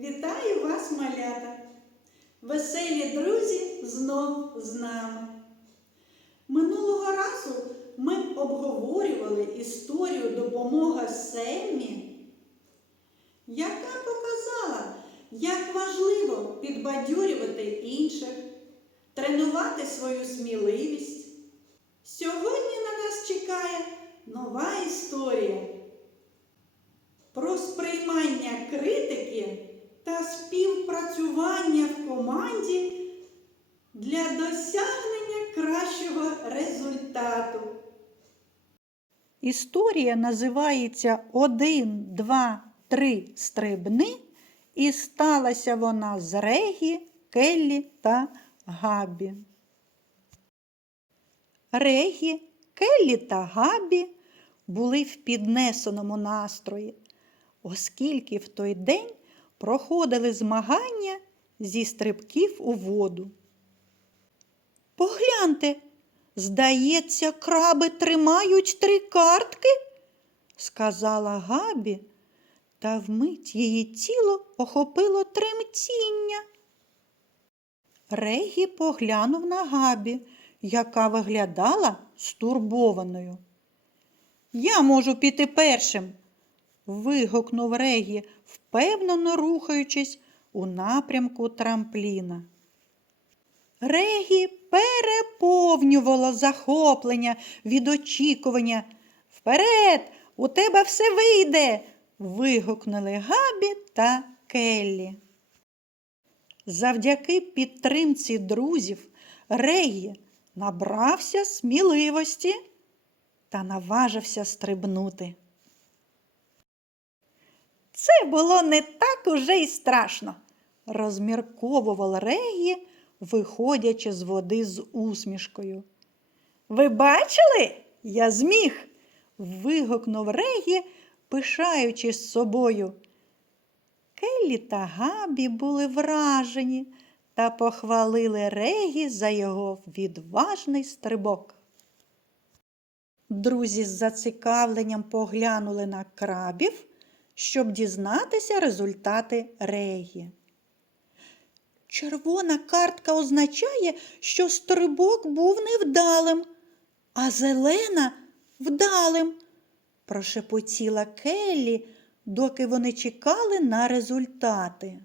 Вітаю вас, малята! Веселі друзі знов з нами. Минулого разу ми обговорювали історію допомога Семмі, яка показала, як важливо підбадьорювати інших, тренувати свою сміливість. Сьогодні на нас чекає нова історія про сприймання критики та співпрацювання в команді для досягнення кращого результату. Історія називається Один, два, три стрибни, і сталася вона з Регі, Келлі та Габі. Регі, Келлі та Габі були в піднесеному настрої, оскільки в той день проходили змагання зі стрибків у воду. Погляньте, здається, краби тримають три картки, сказала Габі, та вмить її тіло охопило тремтіння. Регі поглянув на Габі, яка виглядала стурбованою. Я можу піти першим, вигукнув Регі, впевнено рухаючись у напрямку трампліна. Регі переповнювало захоплення від очікування. Вперед, у тебе все вийде. вигукнули Габі та Келлі. Завдяки підтримці друзів Регі набрався сміливості та наважився стрибнути. Це було не так уже й страшно, розмірковував Регі, виходячи з води з усмішкою. Ви бачили? Я зміг. вигукнув Регі, пишаючись собою. Келлі та Габі були вражені та похвалили Регі за його відважний стрибок. Друзі з зацікавленням поглянули на крабів, щоб дізнатися результати Регі. Червона картка означає, що стрибок був невдалим, а зелена вдалим, прошепотіла Келлі, доки вони чекали на результати.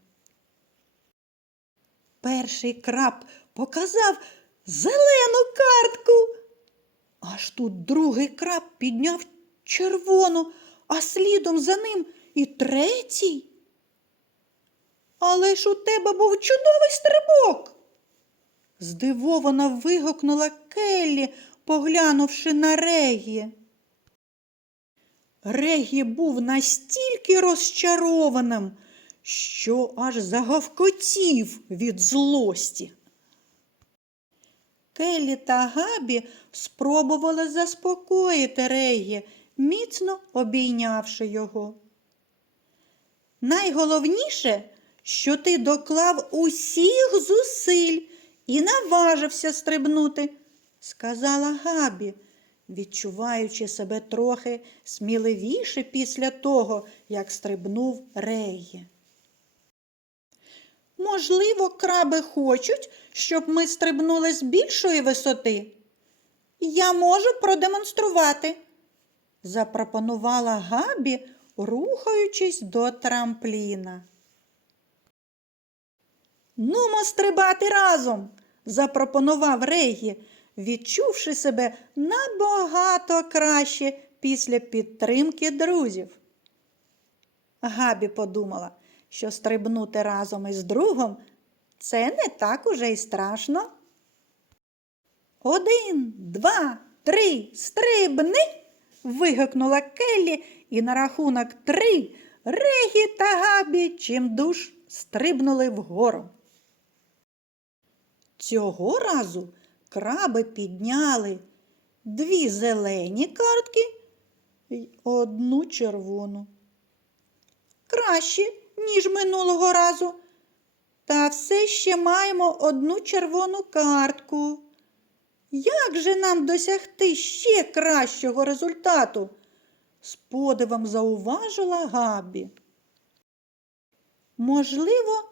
Перший краб показав зелену картку. Аж тут другий краб підняв червону, а слідом за ним і третій. Але ж у тебе був чудовий стрибок. Здивовано вигукнула Келлі, поглянувши на Регі. Регі був настільки розчарованим, що аж загавкотів від злості. Келлі та Габі спробували заспокоїти Регі, міцно обійнявши його. Найголовніше, що ти доклав усіх зусиль і наважився стрибнути, сказала Габі, відчуваючи себе трохи сміливіше після того, як стрибнув Регі. Можливо, краби хочуть, щоб ми стрибнули з більшої висоти. Я можу продемонструвати, запропонувала Габі, рухаючись до трампліна. Нумо стрибати разом, запропонував Регі, відчувши себе набагато краще після підтримки друзів. Габі подумала, що стрибнути разом із другом це не так уже й страшно. Один, два, три, стрибни. вигукнула Келлі, і на рахунок три Регі та Габі чимдуж стрибнули вгору. Цього разу краби підняли дві зелені картки й одну червону. Краще, ніж минулого разу. Та все ще маємо одну червону картку. Як же нам досягти ще кращого результату? З подивом зауважила Габі. Можливо,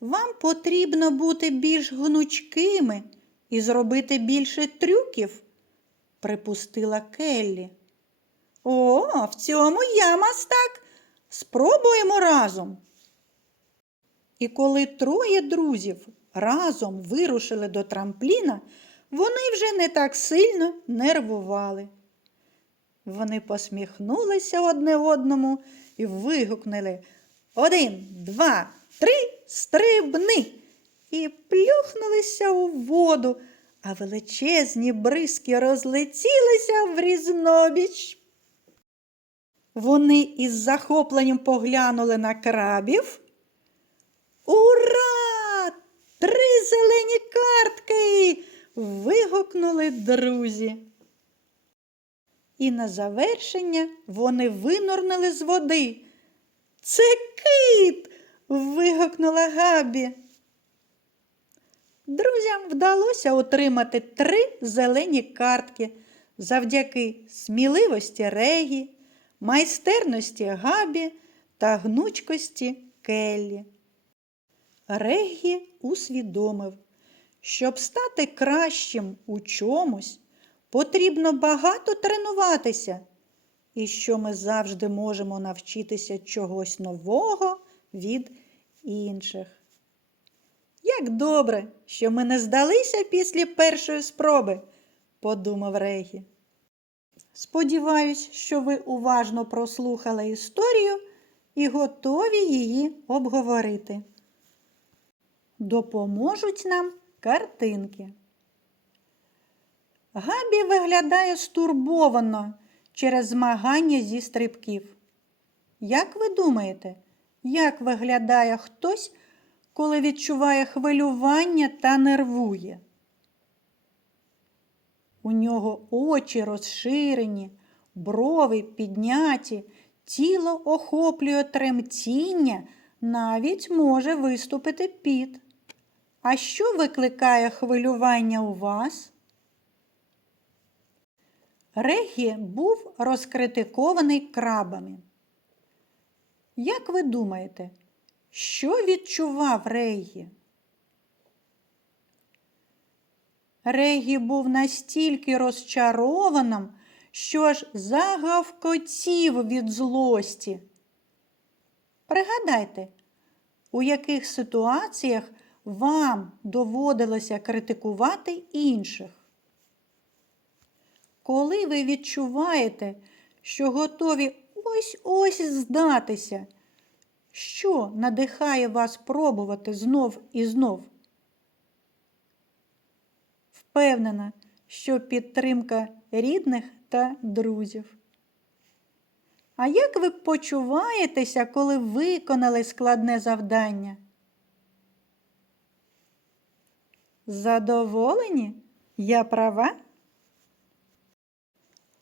вам потрібно бути більш гнучкими і зробити більше трюків, припустила Келлі. О, в цьому я мастак. Спробуємо разом. І коли троє друзів разом вирушили до трампліна, вони вже не так сильно нервували. Вони посміхнулися одне одному і вигукнули Один, два, три, стрибни. І плюхнулися у воду, а величезні бризки розлетілися в різнобіч. Вони із захопленням поглянули на крабів. Ура! Три зелені картки. вигукнули друзі. І на завершення вони винурнули з води. Це кит. вигукнула Габі. Друзям вдалося отримати три зелені картки завдяки сміливості Регі, майстерності Габі та гнучкості Келлі. Регі усвідомив, щоб стати кращим у чомусь, потрібно багато тренуватися, і що ми завжди можемо навчитися чогось нового від інших. Як добре, що ми не здалися після першої спроби, подумав Регі. Сподіваюсь, що ви уважно прослухали історію і готові її обговорити. Допоможуть нам картинки. Габі виглядає стурбовано через змагання зі стрибків. Як ви думаєте, як виглядає хтось, коли відчуває хвилювання та нервує? У нього очі розширені, брови підняті, тіло охоплює тремтіння, навіть може виступити піт. А що викликає хвилювання у вас? Регі був розкритикований крабами. Як ви думаєте, що відчував Регі? Регі був настільки розчарованим, що аж загавкотів від злості. Пригадайте, у яких ситуаціях вам доводилося критикувати інших. Коли ви відчуваєте, що готові ось-ось здатися, що надихає вас пробувати знов і знов? Впевнена, що підтримка рідних та друзів. А як ви почуваєтеся, коли виконали складне завдання? Задоволені? Я права?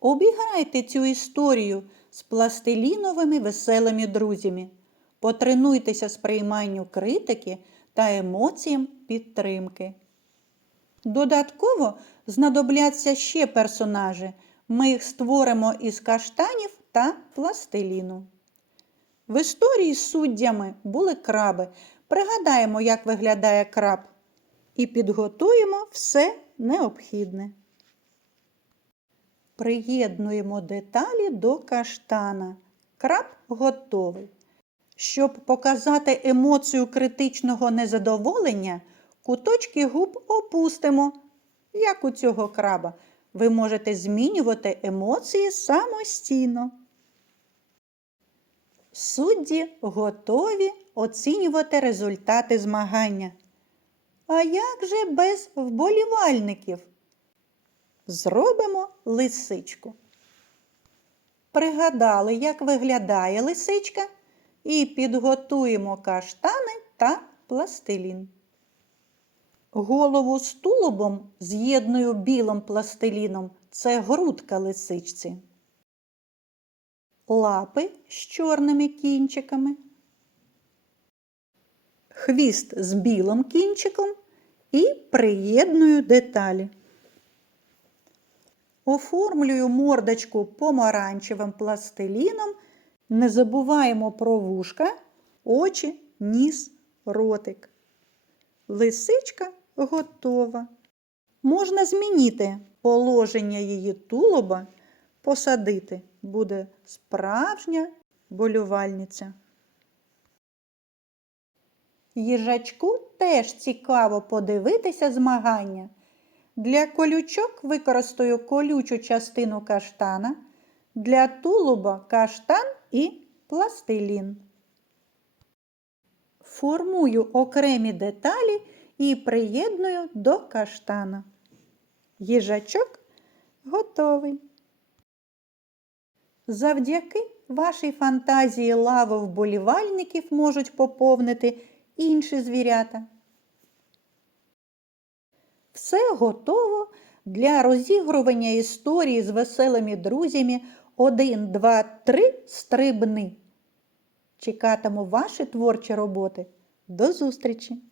Обіграйте цю історію з пластиліновими веселими друзями. Потренуйтеся сприйманню критики та емоціям підтримки. Додатково знадобляться ще персонажі. Ми їх створимо із каштанів та пластиліну. В історії з суддями були краби. Пригадаємо, як виглядає краб, і підготуємо все необхідне. Приєднуємо деталі до каштана. Краб готовий. Щоб показати емоцію критичного незадоволення, куточки губ опустимо, як у цього краба. Ви можете змінювати емоції самостійно. Судді готові оцінювати результати змагання. А як же без вболівальників? Зробимо лисичку. Пригадали, як виглядає лисичка, і підготуємо каштани та пластилін. Голову з тулубом з'єдную білим пластиліном це грудка лисичці. Лапи з чорними кінчиками. Хвіст з білим кінчиком і приєдную деталі. Оформлюю мордочку помаранчевим пластиліном. Не забуваємо про вушка, очі ніс, ротик. Лисичка готова. Можна змінити положення її тулуба, посадити. Буде справжня болювальниця. Їжачку теж цікаво подивитися змагання. Для колючок використаю колючу частину каштана, для тулуба каштан і пластилін. Формую окремі деталі і приєдную до каштана. Їжачок готовий. Завдяки вашій фантазії лаву вболівальників можуть поповнити інші звірята. Все готово для розігрування історії з веселими друзями 1, 2, 3 стрибни. Чекатиму ваші творчі роботи. До зустрічі!